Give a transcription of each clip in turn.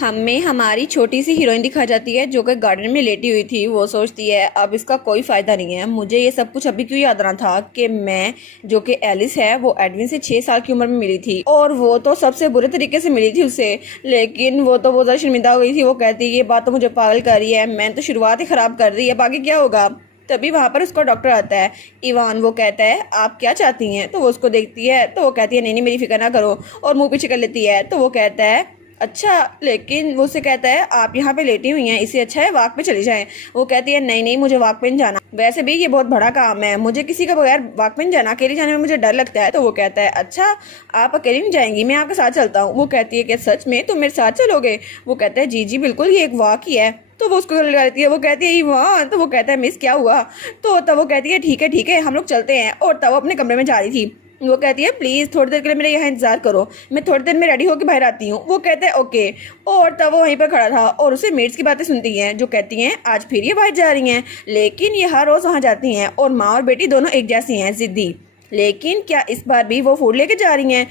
हमें हमारी छोटी सी हीरोइन दिखा जाती है जो कि गार्डन में लेटी हुई थी। वो सोचती है अब इसका कोई फ़ायदा नहीं है, मुझे ये सब कुछ अभी क्यों याद रहा था कि मैं जो कि एलिस है वो एडविन से 6 साल की उम्र में मिली थी और वो तो सबसे बुरे तरीके से मिली थी उससे। लेकिन वो तो बहुत ज़्यादा शर्मिंदा हो गई थी। वो कहती है ये बात तो मुझे पागल कर रही है, मैंने तो शुरुआत ही ख़राब कर दी है, बाकी क्या होगा। तभी वहाँ पर उसका डॉक्टर आता है इवान। वो कहता है आप क्या चाहती हैं, तो वो उसको देखती है तो वो कहती है नहीं नहीं मेरी फिक्र ना करो, और मुंह पीछे कर लेती है। तो वो कहता है अच्छा, लेकिन वो उससे कहता है आप यहाँ पे लेटी हुई हैं, इससे अच्छा है वॉक पे चली जाएं। वो कहती है नहीं नहीं मुझे वॉक पे नहीं जाना, वैसे भी ये बहुत बड़ा काम है, मुझे किसी का बगैर वॉक पे नहीं जाना, अकेले जाने में मुझे डर लगता है। तो वो कहता है अच्छा आप अकेली नहीं जाएंगी, मैं आपके साथ चलता हूँ। वो कहती है कि सच में तुम मेरे साथ चलोगे। वो कहता है जी जी बिल्कुल, ये एक वॉक ही है। तो वो उसको लगा लेती है। वो कहती है ईवान, तो वो कहता है मिस क्या हुआ। तो तब वो कहती है ठीक है हम लोग चलते हैं। और तब वो अपने कमरे में जा रही थी। वो कहती है प्लीज़ थोड़ी देर के लिए मेरे यहाँ इंतजार करो, मैं थोड़ी देर में रेडी होकर बाहर आती हूँ। वो कहते हैं ओके। और तब वो वहीं पर खड़ा था और उसे मेड्स की बातें सुनती हैं जो कहती हैं आज फिर ये बाहर जा रही हैं, लेकिन ये हर रोज़ वहाँ जाती हैं और माँ और बेटी दोनों एक जैसी हैं, जिद्दी। लेकिन क्या इस बार भी वो फूड लेके जा रही हैं,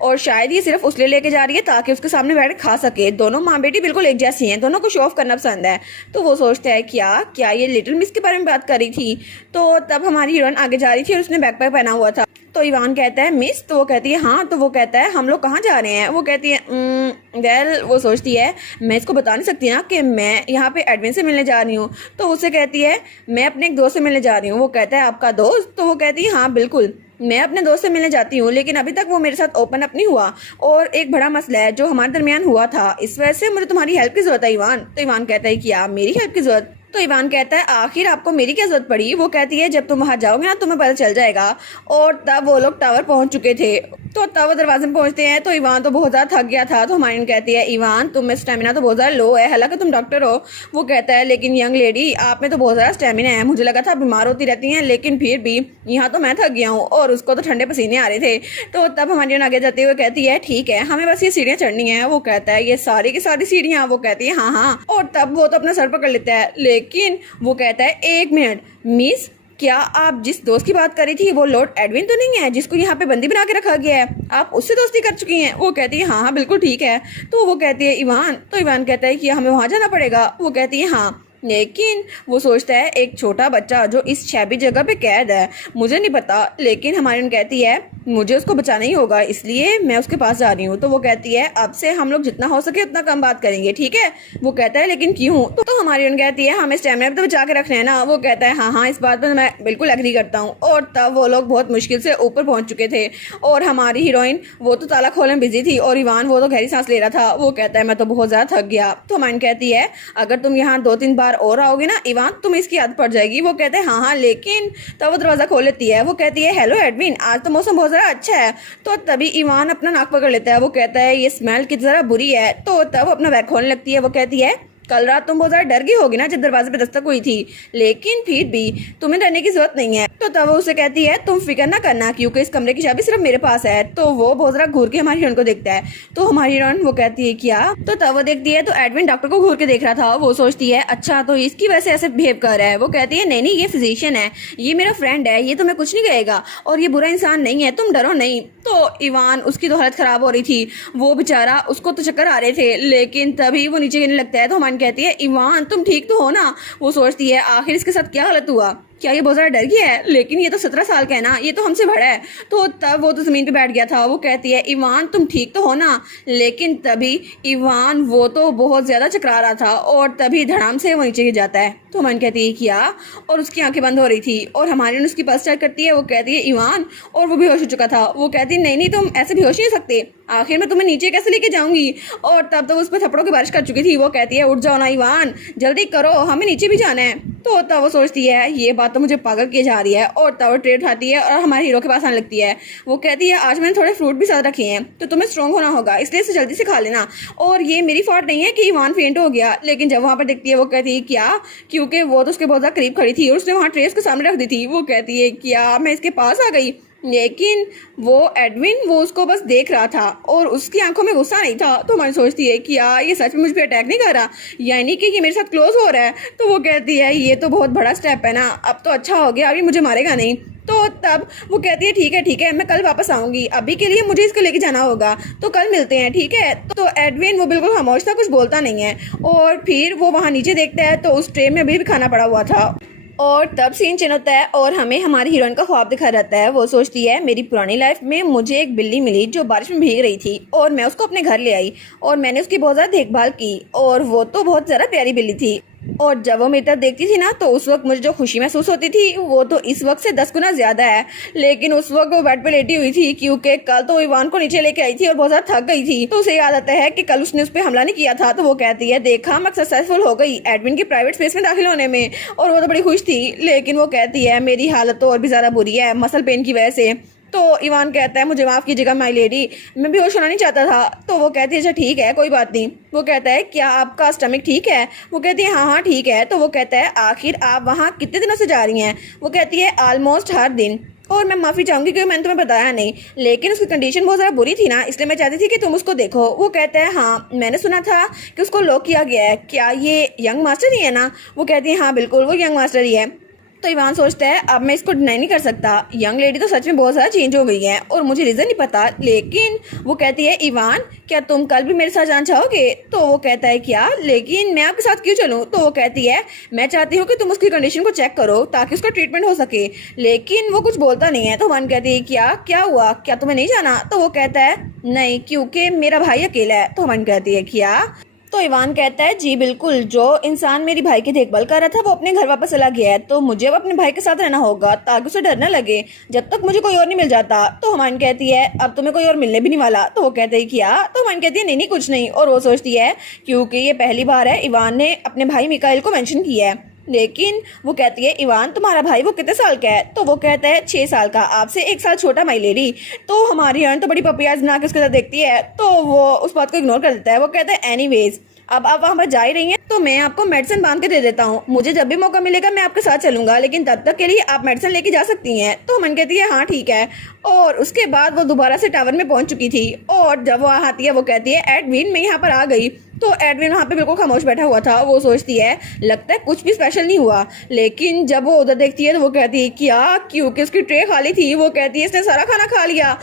और शायद ये सिर्फ उसलिए लेके जा रही है ताकि उसके सामने बैठ खा सके। दोनों माँ बेटी बिल्कुल एक जैसी हैं, दोनों को शो ऑफ करना पसंद है। तो वो सोचता है क्या क्या ये लिटिल मिस के बारे में बात कर रही थी। तो तब हमारी हीरोइन आगे जा रही थी और उसने बैकपैक पहना हुआ था। तो इवान कहता है मिस, तो वो कहती है हाँ। तो वो कहता है हम लोग कहाँ जा रहे हैं। वो कहती है वेल, वो सोचती है मैं इसको बता नहीं सकती ना कि मैं यहाँ पे एडविन से मिलने जा रही हूँ। तो उसे कहती है मैं अपने एक दोस्त से मिलने जा रही हूँ। वो कहता है आपका दोस्त। तो वो कहती है हाँ बिल्कुल, मैं अपने दोस्त से मिलने जाती हूँ, लेकिन अभी तक वो मेरे साथ ओपन अप नहीं हुआ और एक बड़ा मसला है जो हमारे दरमियान हुआ था, इस वजह से मुझे तुम्हारी हेल्प की जरूरत है इवान। तो इवान कहता है क्या मेरी हेल्प की जरूरत। तो इवान कहता है आखिर आपको मेरी क्या जरूरत पड़ी। वो कहती है जब तुम वहां जाओगे ना तुम्हें पता चल जाएगा। और तब वो लोग टावर पहुंच चुके थे। तो तब वो दरवाजे में पहुंचते हैं तो इवान तो बहुत ज़्यादा थक गया था। तो हमारी कहती है इवान तुम्हें स्टेमिना तो बहुत ज़्यादा लो है, हालांकि तुम डॉक्टर हो। वो कहता है लेकिन यंग लेडी आप में तो बहुत ज़्यादा स्टेमिना है, मुझे लगा था बीमार होती रहती हैं, लेकिन फिर भी यहाँ तो मैं थक गया हूँ। और उसको तो ठंडे पसीने आ रहे थे। तो तब हमारी आगे जाते हुए कहती है ठीक है हमें बस ये सीढ़ियाँ चढ़नी है। वो कहता है ये सारी की सारी सीढ़ियाँ। वो कहती है हाँ। और तब वो तो अपना सर पकड़ लेता है, लेकिन वो कहता है एक मिनट मिस, क्या आप जिस दोस्त की बात कर रही थी वो लॉर्ड एडविन तो नहीं है जिसको यहाँ पे बंदी बना के रखा गया है, आप उससे दोस्ती कर चुकी हैं। वो कहती है हाँ बिल्कुल ठीक है। तो वो कहती है इवान, तो इवान कहता है कि हमें वहाँ जाना पड़ेगा। वो कहती है हाँ, लेकिन वो सोचता है एक छोटा बच्चा जो इस शैबी जगह पे कैद है, मुझे नहीं पता, लेकिन हमारी कहती है मुझे उसको बचाना ही होगा, इसलिए मैं उसके पास जा रही हूँ। तो वो कहती है अब से हम लोग जितना हो सके उतना कम बात करेंगे, ठीक है। वो कहता है लेकिन क्यों। तो हमारी कहती है हमें स्टेमिना तो बचा के रखना है ना। वो कहता है हाँ इस बात पर मैं बिल्कुल एग्री करता हूँ। और तब वो लोग बहुत मुश्किल से ऊपर पहुंच चुके थे और हमारी हीरोइन वो तो ताला खोलने में बिजी थी और इवान वो तो गहरी सांस ले रहा था। वो कहता है मैं तो बहुत ज्यादा थक गया। तो हमारी कहती है अगर तुम यहाँ 2-3 बार और आओगे ना इवान तुम इसकी आदत पड़ जाएगी। वो कहते हैं हाँ लेकिन। तब वो दरवाजा खोल लेती है। वो कहती है हेलो एडविन, आज तो मौसम बहुत ज़रा अच्छा है। तो तभी इवान अपना नाक पकड़ लेता है। वो कहता है ये स्मेल कितनी ज़रा बुरी है। तो तब अपना बैग खोलने लगती है। वो कहती है कल रात तुम बहुत ज़्यादा डर गई होगी ना जब दरवाजे पे दस्तक हुई थी, लेकिन फिर भी तुम्हें डरने की जरूरत नहीं है। तो तब वो उसे कहती है तुम फिक्र ना करना क्योंकि इस कमरे की चाबी सिर्फ मेरे पास है। तो वो बहुत ज़रा घूर के हमारी हीरोइन को देखता है। तो हमारी हीरोइन वो कहती है क्या। तो तब वो देखती है तो एडविन डॉक्टर को घूर के देख रहा था। वो सोचती है अच्छा तो इसकी वजह से ऐसे बिहेव कर रहा है। वो कहती है नहीं नहीं ये फिजिशियन है, ये मेरा फ्रेंड है, ये तुम्हें कुछ नहीं कहेगा और ये बुरा इंसान नहीं है, तुम डरो नहीं। तो इवान उसकी तो हालत खराब हो रही थी, वो बेचारा उसको तो चक्कर आ रहे थे, लेकिन तभी वो नीचे गिरने लगता है। तो हमारी कहती है इवान तुम ठीक तो हो ना। वो सोचती है आखिर इसके साथ क्या गलत हुआ, क्या ये बहुत ज़्यादा डर गया है, लेकिन ये तो 17 साल का है ना, ये तो हमसे बड़ा है। तो तब वो तो ज़मीन पे बैठ गया था। वो कहती है इवान तुम ठीक तो हो ना। लेकिन तभी इवान वो तो बहुत ज़्यादा चकरा रहा था और तभी धड़ाम से वो नीचे गिर जाता है। तो हमारी कहती है क्या, और उसकी आंखें बंद हो रही थी और हमारी उसकी पल्स चेक करती है। वो कहती है इवान, और वो बेहोश हो चुका था। वो कहती है नहीं नहीं तुम ऐसे बेहोश नहीं हो सकते, आखिर मैं तुम्हें नीचे कैसे लेके जाऊंगी। और तब तो उस पर थप्पड़ों की बारिश कर चुकी थी। वो कहती है उठ जाओ ना इवान, जल्दी करो हमें नीचे भी जाना है। तो तब वो सोचती है ये बात तो मुझे पागल किए जा रही है। और तब वो ट्रे उठाती है और हमारे हीरो के पास आने लगती है। वो कहती है आज मैंने थोड़े फ्रूट भी साथ रखे हैं तो तुम्हें स्ट्रॉन्ग होना होगा, इसलिए इसे जल्दी से खा लेना। और ये मेरी फॉल्ट नहीं है कि इवान फेंट हो गया। लेकिन जब वहाँ पर देखती है वो कहती है क्या, क्योंकि वो तो उसके बहुत ज़्यादा करीब खड़ी थी और उसने वहाँ ट्रे उसके सामने रख दी थी। वो कहती है क्या मैं इसके पास आ गई। लेकिन वो एडविन वो उसको बस देख रहा था और उसकी आंखों में गुस्सा नहीं था। तो हमारी सोचती है कि यार ये सच में मुझ पे अटैक नहीं कर रहा, यानी कि ये मेरे साथ क्लोज हो रहा है। तो वो कहती है ये तो बहुत बड़ा स्टेप है ना, अब तो अच्छा हो गया, अभी मुझे मारेगा नहीं। तो तब वो कहती है ठीक है मैं कल वापस आऊंगी, अभी के लिए मुझे इसको लेके जाना होगा, तो कल मिलते हैं, ठीक है। तो एडविन वो बिल्कुल खामोश था, कुछ बोलता नहीं है। और फिर वो वहाँ नीचे देखता है तो उस ट्रे में अभी भी खाना पड़ा हुआ था। और तब सीन चेंज होता है और हमें हमारी हीरोइन का ख्वाब दिखा जाता है। वो सोचती है मेरी पुरानी लाइफ में मुझे एक बिल्ली मिली जो बारिश में भीग रही थी और मैं उसको अपने घर ले आई और मैंने उसकी बहुत ज़्यादा देखभाल की और वो तो बहुत ज़्यादा प्यारी बिल्ली थी। और जब वो मेरी तरफ देखती थी ना तो उस वक्त मुझे जो खुशी महसूस होती थी वो तो इस वक्त से 10 गुना ज्यादा है। लेकिन उस वक्त वो बेड पे लेटी हुई थी क्योंकि कल तो इवान को नीचे लेके आई थी और बहुत ज्यादा थक गई थी। तो उसे याद आता है कि कल उसने उस पर हमला नहीं किया था। तो वो कहती है देखा मैं सक्सेसफुल हो गई एडमिन की प्राइवेट स्पेस में दाखिल होने में, और वो तो बड़ी खुश थी। लेकिन वो कहती है मेरी हालत तो और भी ज्यादा बुरी है मसल पेन की वजह से। तो इवान कहता है मुझे माफ़ कीजिएगा माई लेडी, मैं बेहोश होना नहीं चाहता था। तो वो कहती है अच्छा ठीक है कोई बात नहीं। वो कहता है क्या आपका स्टमक ठीक है? वो कहती है हाँ ठीक है। तो वो कहता है आखिर आप वहाँ कितने दिनों से जा रही हैं? वो कहती है ऑलमोस्ट हर दिन, और मैं माफ़ी चाहूंगी क्योंकि मैंने तुम्हें बताया नहीं, लेकिन उसकी कंडीशन बहुत ज़्यादा बुरी थी ना, इसलिए मैं चाहती थी कि तुम उसको देखो। वो कहता है हाँ मैंने सुना था कि उसको लॉक किया गया है, क्या ये यंग मास्टर ही है ना? वो कहती है हाँ बिल्कुल वो यंग मास्टर ही है। तो इवान सोचता है अब मैं इसको डिनाई नहीं कर सकता, यंग लेडी तो सच में बहुत ज़्यादा चेंज हो गई है और मुझे रीज़न नहीं पता। लेकिन वो कहती है इवान क्या तुम कल भी मेरे साथ जाना चाहोगे? तो वो कहता है क्या, लेकिन मैं आपके साथ क्यों चलूं? तो वो कहती है मैं चाहती हूँ कि तुम उसकी कंडीशन को चेक करो ताकि उसका ट्रीटमेंट हो सके। लेकिन वो कुछ बोलता नहीं है। तो इवान कहती है क्या क्या हुआ, क्या तुम्हें नहीं जाना? तो वो कहता है नहीं क्योंकि मेरा भाई अकेला है। तो इवान कहती है क्या? तो इवान कहता है जी बिल्कुल, जो इंसान मेरी भाई की देखभाल कर रहा था वो अपने घर वापस चला गया है, तो मुझे अब अपने भाई के साथ रहना होगा ताकि उसे डर न लगे जब तक मुझे कोई और नहीं मिल जाता। तो हमान कहती है अब तुम्हें कोई और मिलने भी नहीं वाला। तो वो कहते हैं क्या? तो हमान कहती है नहीं नहीं कुछ नहीं। और वो सोचती है क्योंकि ये पहली बार है इवान ने अपने भाई मिकाइल को मेंशन किया है। लेकिन वो कहती है इवान तुम्हारा भाई वो कितने साल का है? तो वो कहता है 6 साल का, आपसे 1 साल छोटा माई लेडी। तो हमारी हरण तो बड़ी पपियाज बना के उसके साथ देखती है, तो वो उस बात को इग्नोर कर देता है। वो कहता है एनीवेज अब आप वहाँ पर जा ही रही हैं तो मैं आपको मेडिसिन बांध के दे देता हूँ, मुझे जब भी मौका मिलेगा मैं आपके साथ चलूंगा, लेकिन तब तक के लिए आप मेडिसिन लेके जा सकती हैं। तो मन कहती है हाँ ठीक है। और उसके बाद वो दोबारा से टावर में पहुंच चुकी थी और जब वो आती है वो कहती है एडविन मैं यहाँ पर आ गई। तो एडविन वहाँ पे बिल्कुल खामोश बैठा हुआ था। वो सोचती है लगता है कुछ भी स्पेशल नहीं हुआ। लेकिन जब वो उधर देखती है तो वो कहती है क्या, क्योंकि उसकी ट्रे खाली थी। वो कहती है इसने सारा खाना खा लिया।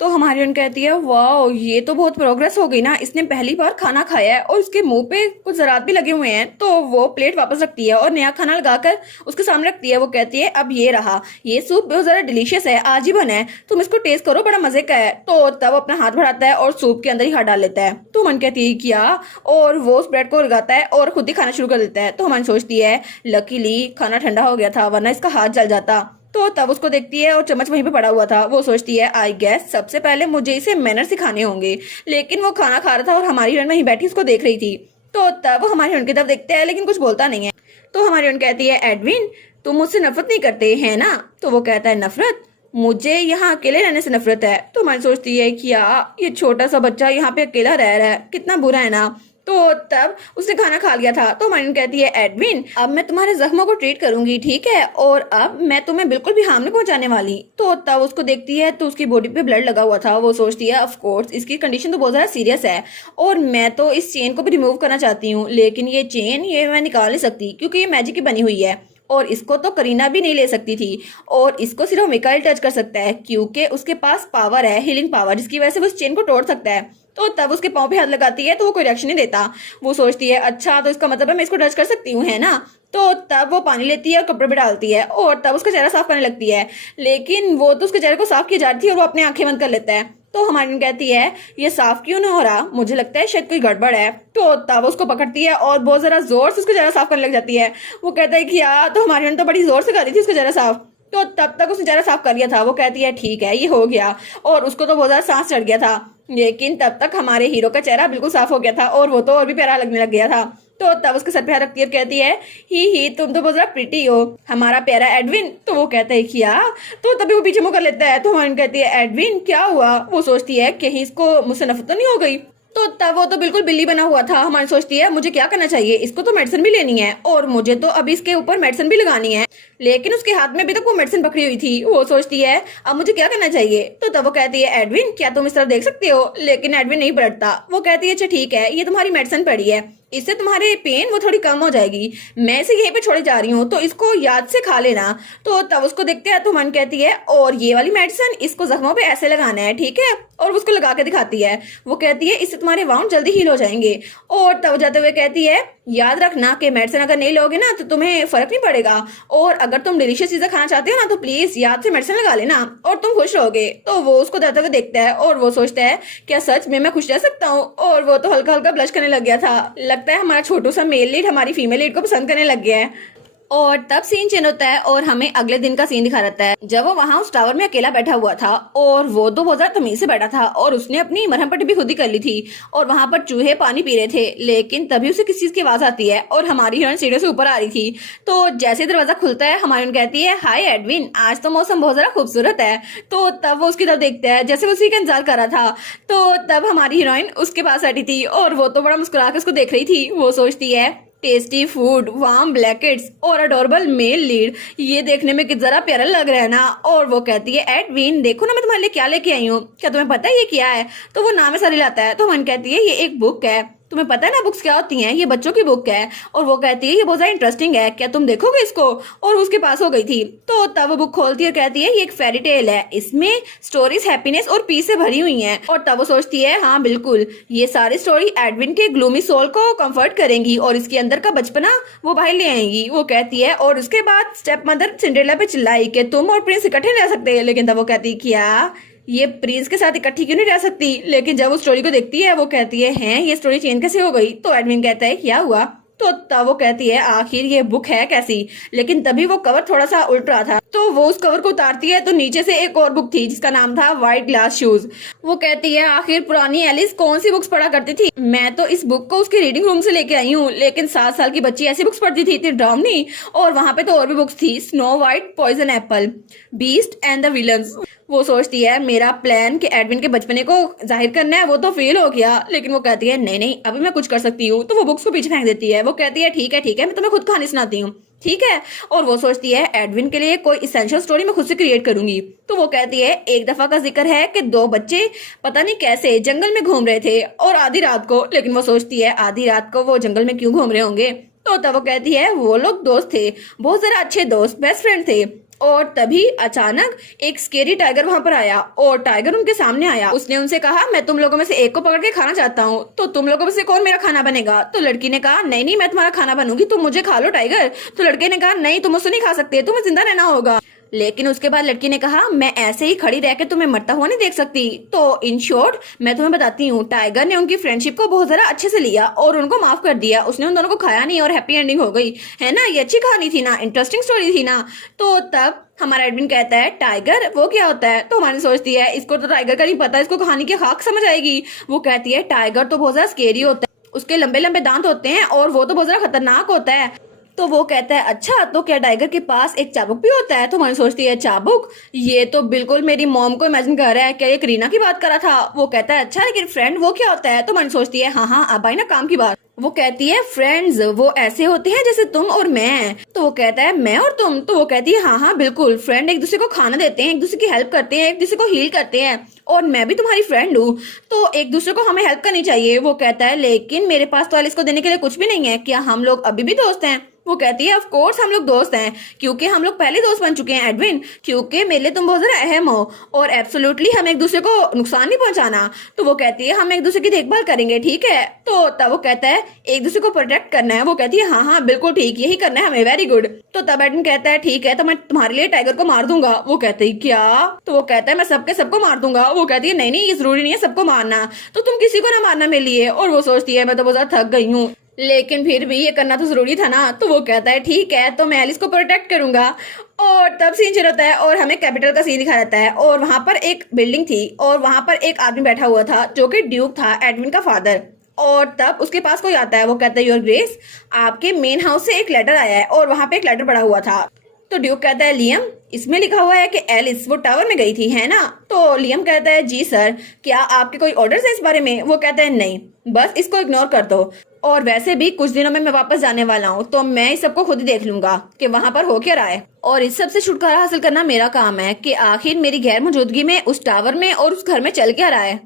तो हमारी उन कहती है वाह ये तो बहुत प्रोग्रेस हो गई ना, इसने पहली बार खाना खाया है और उसके मुंह पे कुछ ज़रात भी लगे हुए हैं। तो वो प्लेट वापस रखती है और नया खाना लगाकर उसके सामने रखती है। वो कहती है अब ये रहा, ये सूप बहुत ज़्यादा डिलीशियस है, आज ही बना है, तुम इसको टेस्ट करो, बड़ा मजे का है। तो तब अपना हाथ बढ़ाता है और सूप के अंदर ही हाथ डाल लेता है। तो मन कहती है क्या, और वो उस ब्रेड को लगाता है और खुद ही खाना शुरू कर देता है। तो मन सोचती है लकीली खाना ठंडा हो गया था वरना इसका हाथ जल जाता। तो तब उसको देखती है और चम्मच वहीं पे पड़ा हुआ था। वो सोचती है आई गेस सबसे पहले मुझे इसे मैनर सिखाने होंगे। लेकिन वो खाना खा रहा था और हमारी हिरन वहीं बैठी उसको देख रही थी। तो तब वो हमारी हिरन की तरफ देखते हैं लेकिन कुछ बोलता नहीं है। तो हमारी हिरन कहती है एडविन तुम मुझसे नफरत नहीं करते है ना? तो वो कहता है नफरत, मुझे यहाँ अकेले रहने से नफरत है। तो हमारी सोचती है कि ये छोटा सा बच्चा यहाँ पे अकेला रह रहा है, कितना बुरा है ना। तो तब उसने खाना खा लिया था। तो मरीन कहती है एडविन अब मैं तुम्हारे जख्मों को ट्रीट करूंगी ठीक है, और अब मैं तुम्हें बिल्कुल भी हार्म नहीं पहुंचाने वाली। तो तब उसको देखती है तो उसकी बॉडी पे ब्लड लगा हुआ था। वो सोचती है ऑफ कोर्स इसकी कंडीशन तो बहुत ज्यादा सीरियस है और मैं तो इस चेन को भी रिमूव करना चाहती हूँ, लेकिन ये चेन ये मैं निकाल नहीं सकती क्योंकि ये मैजिक की बनी हुई है और इसको तो करीना भी नहीं ले सकती थी और इसको सिर्फ मिकाइल टच कर सकता है क्योंकि उसके पास पावर है, हीलिंग पावर, जिसकी वजह से वो उस चेन को तोड़ सकता है। तो तब उसके पाँव पे हाथ लगाती है तो वो कोई रिएक्शन नहीं देता। वो सोचती है अच्छा तो इसका मतलब है मैं इसको टच कर सकती हूँ है ना। तो तब वो पानी लेती है और कपड़े पे डालती है और तब उसका चेहरा साफ करने लगती है। लेकिन वो तो उसके चेहरे को साफ की जा रही थी और वो अपनी आंखें बंद कर लेता है। तो हमारी कहती है ये साफ क्यों नहीं हो रहा, मुझे लगता है शायद कोई गड़बड़ है। तो तब उसको पकड़ती है और बहुत जरा जोर से उसका चेहरा साफ करने लग जाती है। वो कहता है कि यार तो हमारी तो बड़ी जोर से कर रही थी उसका चेहरा साफ। तो तब तक उसने चेहरा साफ कर लिया था। वो कहती है ठीक है ये हो गया और उसको तो बहुत ज्यादा सांस चढ़ गया था। लेकिन तब तक हमारे हीरो का चेहरा बिल्कुल साफ हो गया था और वो तो और भी प्यारा लगने लग गया था। तो तब उसके सर पे हाथ रखती है और कहती है ही तुम तो बहुत ज्यादा प्रिटी हो हमारा प्यारा एडविन। तो वो कहता है क्या, तो तभी वो पीछे मुंह कर लेता है। तो हमारी कहती है एडविन क्या हुआ? वो सोचती है कहीं इसको मुझसे नफरत तो नहीं हो गई। तो तब वो तो बिल्कुल बिल्ली बना हुआ था। हमारी सोचती है मुझे क्या करना चाहिए, इसको तो मेडिसिन भी लेनी है और मुझे तो अभी इसके ऊपर मेडिसिन भी लगानी है, लेकिन उसके हाथ में अभी तक वो मेडिसिन पकड़ी हुई थी। वो सोचती है अब मुझे क्या करना चाहिए। तो तब वो कहती है एडविन क्या तुम इस तरफ देख सकते हो, लेकिन एडविन नहीं पलटता। वो कहती है अच्छा ठीक है, ये तुम्हारी मेडिसिन पड़ी है, इससे तुम्हारे पेन वो थोड़ी कम हो जाएगी, मैं इसे यहीं पे छोड़े जा रही हूँ, तो इसको याद से खा लेना। तो तब उसको देखते हैं तो मन कहती है और ये वाली मेडिसिन इसको जख्मों पे ऐसे लगाना है, ठीक है, और उसको लगा के दिखाती है। वो कहती है इससे तुम्हारे वाउंड जल्दी हील हो जाएंगे। और तब जाते हुए कहती है याद रखना कि मेडिसिन अगर नहीं लोगे ना तो तुम्हें फर्क नहीं पड़ेगा, और अगर तुम डिलीशियस चीजें खाना चाहते हो ना तो प्लीज याद से मेडिसिन लगा लेना और तुम खुश रहोगे। तो वो उसको जाते हुए देखता है और वो सोचता है क्या सच में मैं खुश रह सकता हूँ, और वो तो हल्का हल्का ब्लश करने लग गया था। लगता है हमारा छोटू सा मेल लीड हमारी फीमेल लीड को पसंद करने लग गया है। और तब सीन चेंज होता है और हमें अगले दिन का सीन दिखा रहता है जब वो वहां उस टावर में अकेला बैठा हुआ था, और वो तो बहुत ज्यादा तमीज से बैठा था और उसने अपनी मरहम पट्टी भी खुद ही कर ली थी, और वहां पर चूहे पानी पी रहे थे। लेकिन तभी उसे किसी चीज की आवाज आती है और हमारी हीरोइन सीढ़ियों से ऊपर आ रही थी। तो जैसे दरवाजा खुलता है हमारी कहती है हाय एडविन, आज तो मौसम बहुत ज्यादा खूबसूरत है। तो तब वो उसकी तरफ देखता है जैसे वो उसी का इंतजार कर रहा था। तो तब हमारी हीरोइन उसके पास बैठी थी और वो तो बड़ा मुस्कुरा के उसको देख रही थी। वो सोचती है टेस्टी फूड, वार्म ब्लैकेट्स और अडोरेबल मेल लीड, ये देखने में कितना जरा प्यारा लग रहा है ना। और वो कहती है एडविन देखो ना मैं तुम्हारे लिए क्या लेके आई हूँ, क्या तुम्हें पता है ये क्या है। तो वो नाम सारी लाता है। तो मन कहती है ये एक बुक है, तुम्हें पता है ना बुक्स क्या होती हैं, ये बच्चों की बुक है। और वो कहती है ये बहुत ज्यादा इंटरेस्टिंग है, क्या तुम देखोगे इसको। और उसके पास हो गई थी। तो तब वो बुक खोलती है और कहती है ये एक फेरी टेल है, इसमें स्टोरीज हैप्पीनेस और पीस से भरी हुई हैं। और तब वो सोचती है हाँ बिल्कुल, ये सारी स्टोरी एडविन के ग्लूमी सोल को कंफर्ट करेंगी और इसके अंदर का बचपना वो बाहर ले आएंगी। वो कहती है और उसके बाद स्टेप मदर सिंड्रेला पे चिल्लाई कि तुम और प्रिंस इकट्ठे रह सकते हैं, लेकिन तब वो कहती क्या ये प्रिंस के साथ इकट्ठी क्यों नहीं रह सकती। लेकिन जब वो स्टोरी को देखती है वो कहती है हैं ये स्टोरी चेंज कैसे हो गई। तो एडमिन कहता है क्या हुआ। तो तब वो कहती है आखिर ये बुक है कैसी। लेकिन तभी वो कवर थोड़ा सा उल्ट रहा था, तो वो उस कवर को उतारती है तो नीचे से एक और बुक थी जिसका नाम था व्हाइट ग्लास शूज। वो कहती है आखिर पुरानी एलिस कौन सी बुक्स पढ़ा करती थी, मैं तो इस बुक को उसके रीडिंग रूम से लेके आई हूँ, लेकिन 7 साल की बच्ची ऐसी बुक्स पढ़ती थी, इतनी डरावनी। और वहां पे तो और भी बुक्स थी, Snow White, poison apple, beast and the villains. वो सोचती है मेरा प्लान कि एडविन के बचपने को जाहिर करना है वो तो फेल हो गया। लेकिन वो कहती है नहीं नहीं अभी मैं कुछ कर सकती हूँ। तो वो बुक्स को पीछे फेंक देती है। वो कहती है ठीक है मैं तुम्हें खुद कहानी सुनाती हूँ, ठीक है। और वो सोचती है एडविन के लिए कोई इसेंशियल स्टोरी मैं खुद से क्रिएट करूंगी। तो वो कहती है एक दफा का जिक्र है कि 2 बच्चे पता नहीं कैसे जंगल में घूम रहे थे और आधी रात को। लेकिन वो सोचती है आधी रात को वो जंगल में क्यों घूम रहे होंगे। तो तब वो कहती है वो लोग दोस्त थे, बहुत जरा अच्छे दोस्त, बेस्ट फ्रेंड थे। और तभी अचानक एक स्केरी टाइगर वहां पर आया और टाइगर उनके सामने आया। उसने उनसे कहा मैं तुम लोगों में से एक को पकड़ के खाना चाहता हूँ, तो तुम लोगों में से कौन मेरा खाना बनेगा। तो लड़की ने कहा नहीं नहीं मैं तुम्हारा खाना बनूंगी, तुम मुझे खा लो टाइगर। तो लड़के ने कहा नहीं तुम मुझसे नहीं खा सकते, तुम्हें जिंदा रहना होगा। लेकिन उसके बाद लड़की ने कहा मैं ऐसे ही खड़ी रह के तुम्हें मरता हुआ नहीं देख सकती। तो इन शॉर्ट मैं तुम्हें बताती हूँ, टाइगर ने उनकी फ्रेंडशिप को बहुत ज्यादा अच्छे से लिया और उनको माफ कर दिया। उसने उन दोनों को खाया नहीं और हैप्पी एंडिंग हो गई, है ना। ये अच्छी कहानी थी ना, इंटरेस्टिंग स्टोरी थी ना। तो तब हमारा एडमिन कहता है टाइगर वो क्या होता है। तो हमारी सोचती है इसको तो टाइगर का नहीं पता, इसको कहानी की खाक समझ आएगी। वो कहती है टाइगर तो बहुत ज्यादा स्केरी होता है, उसके लंबे लंबे दांत होते हैं और वो तो बहुत ज्यादा खतरनाक होता है। तो वो कहता है अच्छा तो क्या टाइगर के पास एक चाबुक भी होता है। तो मैंने सोचती है चाबुक, ये तो बिल्कुल मेरी मॉम को इमेजिन कर रहा है, क्या ये करीना की बात कर रहा था। वो कहता है अच्छा लेकिन फ्रेंड वो क्या होता है। तो मैंने सोचती है हाँ अब आई ना काम की बात। वो कहती है फ्रेंड्स वो ऐसे होते हैं जैसे तुम और मैं। तो वो कहता है मैं और तुम। तो वो कहती है हाँ बिल्कुल, फ्रेंड एक दूसरे को खाना देते हैं, एक दूसरे की हेल्प करते हैं, एक दूसरे को हील करते हैं, और मैं भी तुम्हारी फ्रेंड हूँ तो एक दूसरे को हमें हेल्प करनी चाहिए। वो कहता है लेकिन मेरे पास तो एलिस को देने के लिए कुछ भी नहीं है, क्या हम लोग अभी भी दोस्त हैं। वो कहती है ऑफ कोर्स हम लोग दोस्त हैं, क्योंकि हम लोग पहले दोस्त बन चुके हैं एडविन, क्योंकि मेरे लिए तुम बहुत ज्यादा अहम हो और एब्सोल्युटली हम एक दूसरे को नुकसान नहीं पहुंचाना। तो वो कहती है हम एक दूसरे की देखभाल करेंगे, ठीक है। तो तब वो कहता है एक दूसरे को प्रोटेक्ट करना है। वो कहती है हाँ बिल्कुल ठीक, यही करना है हमें, वेरी गुड। तो तब एडविन कहता है ठीक है तो मैं तुम्हारे लिए टाइगर को मार दूंगा। वो कहते है क्या। तो वो कहता है मैं सबको मार दूंगा। वो कहती है नहीं ये जरूरी नहीं है सबको मारना, तो तुम किसी को ना मारना मेरे लिए। और वो सोचती है मैं तो बहुत ज्यादा थक गई हूँ, लेकिन फिर भी ये करना तो जरूरी था ना। तो वो कहता है ठीक है तो मैं एलिस को प्रोटेक्ट करूंगा। और तब सीन चल रहा है और हमें कैपिटल का सीन दिखा रहता है और वहां पर एक बिल्डिंग थी और वहां पर एक आदमी बैठा हुआ था जो कि ड्यूक था, एडविन का फादर। और तब उसके पास कोई आता है। वो कहता है योर ग्रेस आपके मेन हाउस से एक लेटर आया है और वहां पे एक लेटर पड़ा हुआ था। तो ड्यूक कहता है लियम, इसमें लिखा हुआ है कि एलिस वो टावर में गई थी, है ना? तो लियम कहता है जी सर, क्या आपके कोई ऑर्डर्स है इस बारे में? वो कहता है नहीं, बस इसको इग्नोर कर दो, और वैसे भी कुछ दिनों में मैं वापस जाने वाला हूँ, तो मैं इस सबको खुद ही देख लूंगा कि वहां पर हो क्या रहा है, और इस सब से छुटकारा हासिल करना मेरा काम है कि आखिर मेरी गैर मौजूदगी में उस टावर में और उस घर में चल क्या रहा है।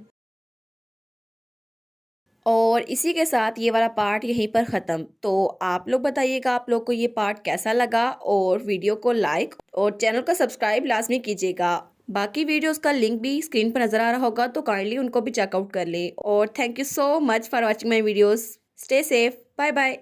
और इसी के साथ ये वाला पार्ट यहीं पर ख़त्म। तो आप लोग बताइएगा आप लोग को ये पार्ट कैसा लगा, और वीडियो को लाइक और चैनल को सब्सक्राइब लाजमी कीजिएगा। बाकी वीडियोस का लिंक भी स्क्रीन पर नज़र आ रहा होगा, तो काइंडली उनको भी चेकआउट कर ले। और thank you so much for watching my videos. Stay safe, bye bye.